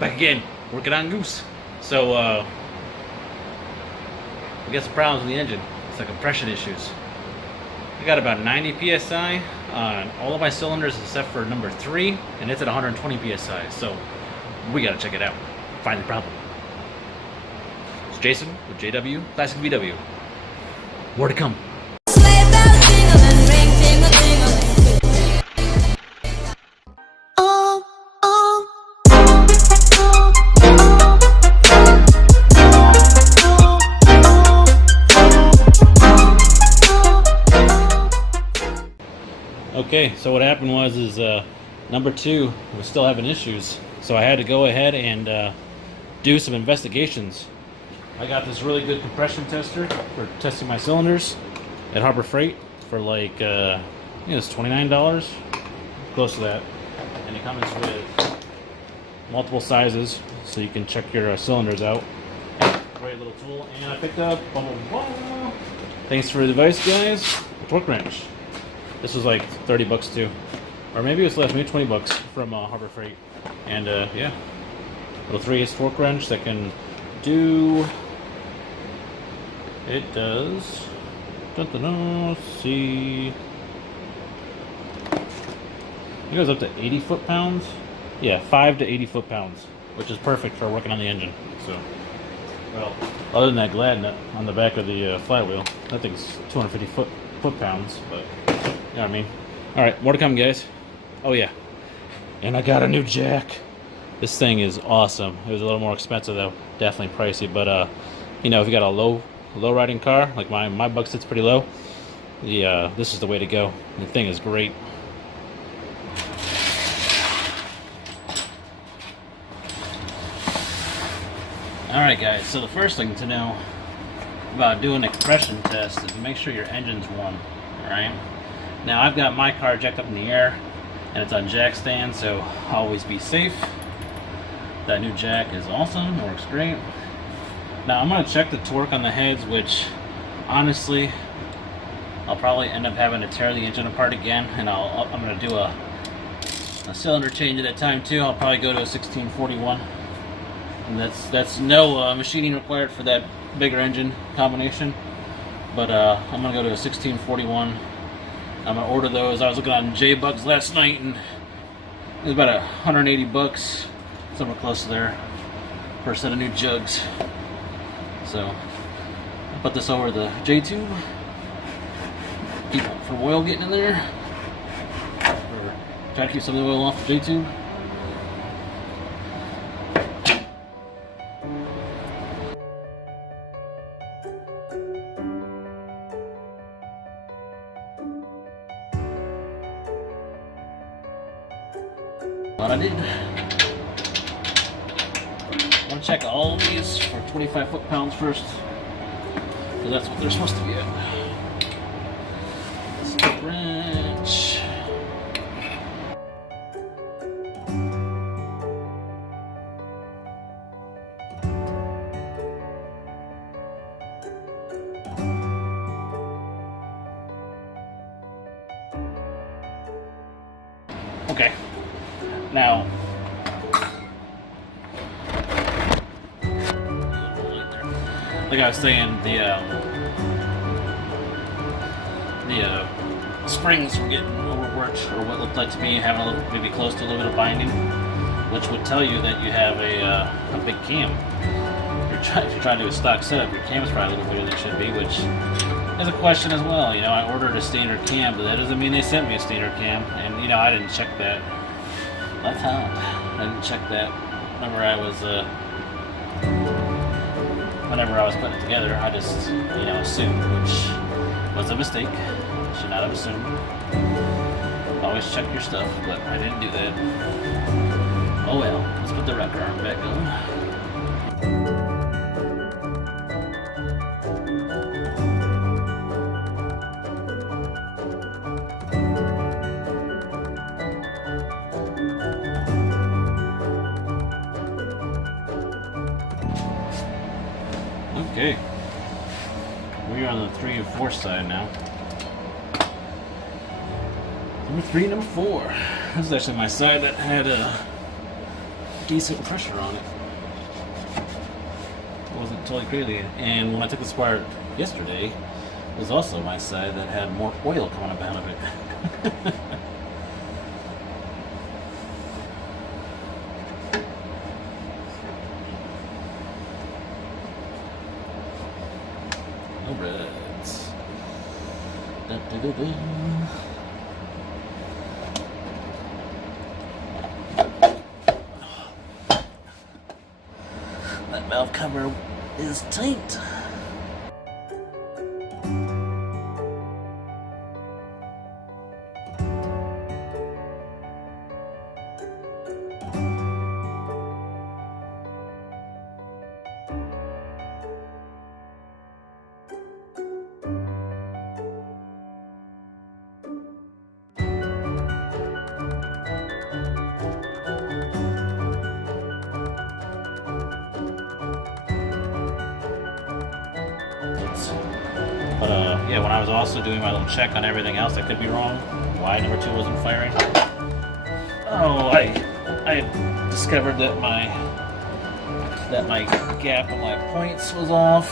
Back again, working on Goose. So, we got some problems with the engine. It's like compression issues. I got about 90 psi on all of my cylinders except for number 3, and it's at 120 psi. So, we gotta check it out. Find the problem. It's Jason with JWClassicVW. More to come. Okay, so what happened was number 2 was still having issues, so I had to go ahead and do some investigations. I got this really good compression tester for testing my cylinders at Harbor Freight for like I think it's $29, close to that, and it comes with multiple sizes, so you can check your cylinders out. Great little tool, and I picked up. Thanks for the advice, guys. A torque wrench. This was like 30 bucks too, or maybe it was less, maybe 20 bucks from Harbor Freight. And yeah, little 3/8 torque wrench that can do. It does. Let's see. It goes up to 80 foot-pounds. Yeah, 5 to 80 foot-pounds, which is perfect for working on the engine. So, well, other than that glad nut on the back of the flywheel, that thing's 250 foot-pounds, but. You know what I mean? Alright, more to come, guys. Oh, yeah. And I got a new jack. This thing is awesome. It was a little more expensive, though. Definitely pricey. But, you know, if you got a low riding car, like my buck sits pretty low, this is the way to go. The thing is great. Alright, guys. So the first thing to know about doing a compression test is to make sure your engine's warm. Alright? Now I've got my car jacked up in the air and it's on jack stand, so always be safe. That new jack is awesome, it works great. Now I'm going to check the torque on the heads, which honestly I'll probably end up having to tear the engine apart again, and I'm going to do a cylinder change at that time too. I'll probably go to a 1641, and that's no machining required for that bigger engine combination, but I'm going to go to a 1641. I'm gonna order those. I was looking on JBugs last night, and it was about 180 bucks, somewhere close to there, for a set of new jugs. So I put this over the J-tube. Keep for oil getting in there. Or try to keep some of the oil off the J-tube. What I did, I want to check all of these for 25 foot-pounds first, because that's what they're supposed to be at. Stick wrench. Okay. Now, like I was saying, the springs were getting overworked, or what looked like to me having maybe close to a little bit of binding, which would tell you that you have a big cam. If you're trying to do a stock setup, your cam is probably a little bigger than it should be, which is a question as well. You know, I ordered a standard cam, but that doesn't mean they sent me a standard cam, and you know, I didn't check that. That's hot. I didn't check that whenever I was putting it together. I just, you know, assumed, which was a mistake. Should not have assumed. Always check your stuff, but I didn't do that. Oh well. Let's put the rocker arm back on. Okay, we are on the 3 and 4 side now. Number 3, number 4. This is actually my side that had decent pressure on it. It wasn't totally crazy. And when I took this apart yesterday, it was also my side that had more oil coming up out of it. No reds. Da, da, da, da. That valve cover is tight. But yeah, when I was also doing my little check on everything else that could be wrong, why number 2 wasn't firing. Oh, I discovered that my gap of my points was off,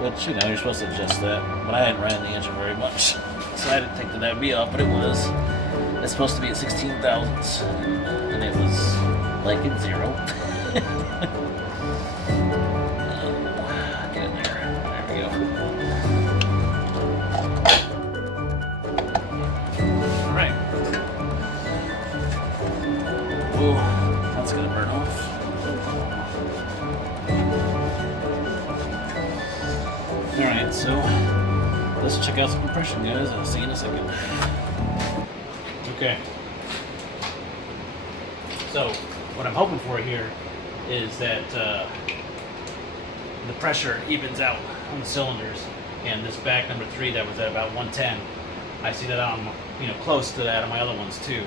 which, you know, you're supposed to adjust that, but I hadn't ran the engine very much, so I didn't think that would be up, but it's supposed to be at 16 thousandths, and it was like at 0. Get in there. There we go. Alright. Whoa, that's gonna burn off. Alright, so let's check out some compression, guys. I'll see you in a second. Okay. So, what I'm hoping for here is that the pressure evens out on the cylinders, and this back number 3 that was at about 110, I see that I'm, you know, close to that on my other ones too.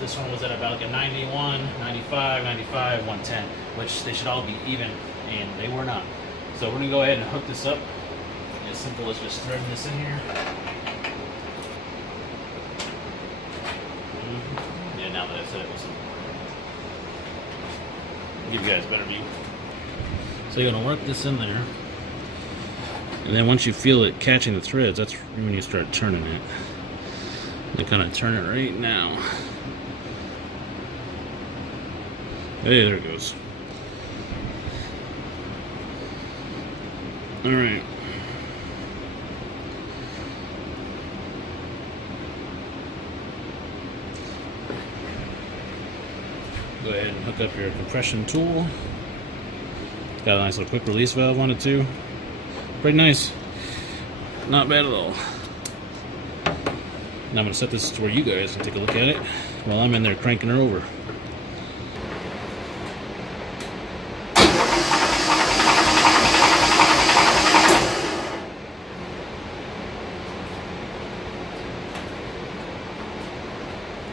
This one was at about like a 91, 95, 95, 110, which they should all be even, and they were not. So we're gonna go ahead and hook this up. As simple as just threading this in here. Yeah, now that I said it was simple. I'll give you guys a better view. So you're gonna work this in there, and then once you feel it catching the threads, that's when you start turning it. I'm gonna turn it right now. Hey, there it goes. All right. Go ahead and hook up your compression tool. It's got a nice little quick release valve on it too. Pretty nice. Not bad at all. Now I'm going to set this to where you guys can take a look at it while I'm in there cranking her over.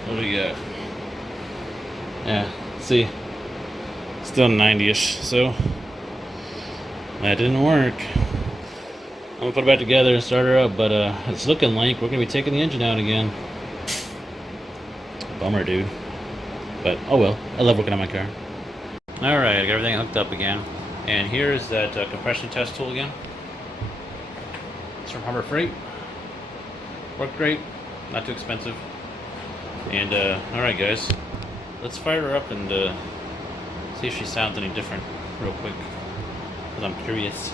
What do we got? Yeah, see, still 90-ish, so that didn't work. I'm gonna put it back together and start her up, but it's looking like we're gonna be taking the engine out again. Bummer, dude. But oh well, I love working on my car. Alright, I got everything hooked up again. And here's that compression test tool again. It's from Harbor Freight. Worked great, not too expensive. And alright guys, let's fire her up and see if she sounds any different real quick, because I'm curious.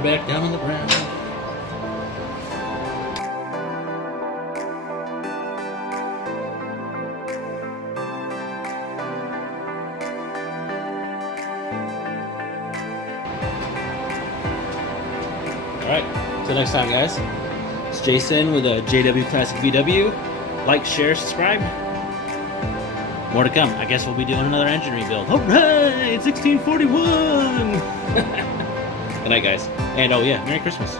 her back down on the ground. Alright, till next time, guys. It's Jason with a JWClassicVW. Like, share, subscribe. More to come. I guess we'll be doing another engine rebuild. Alright, 1641! Good night, guys. And oh yeah, Merry Christmas.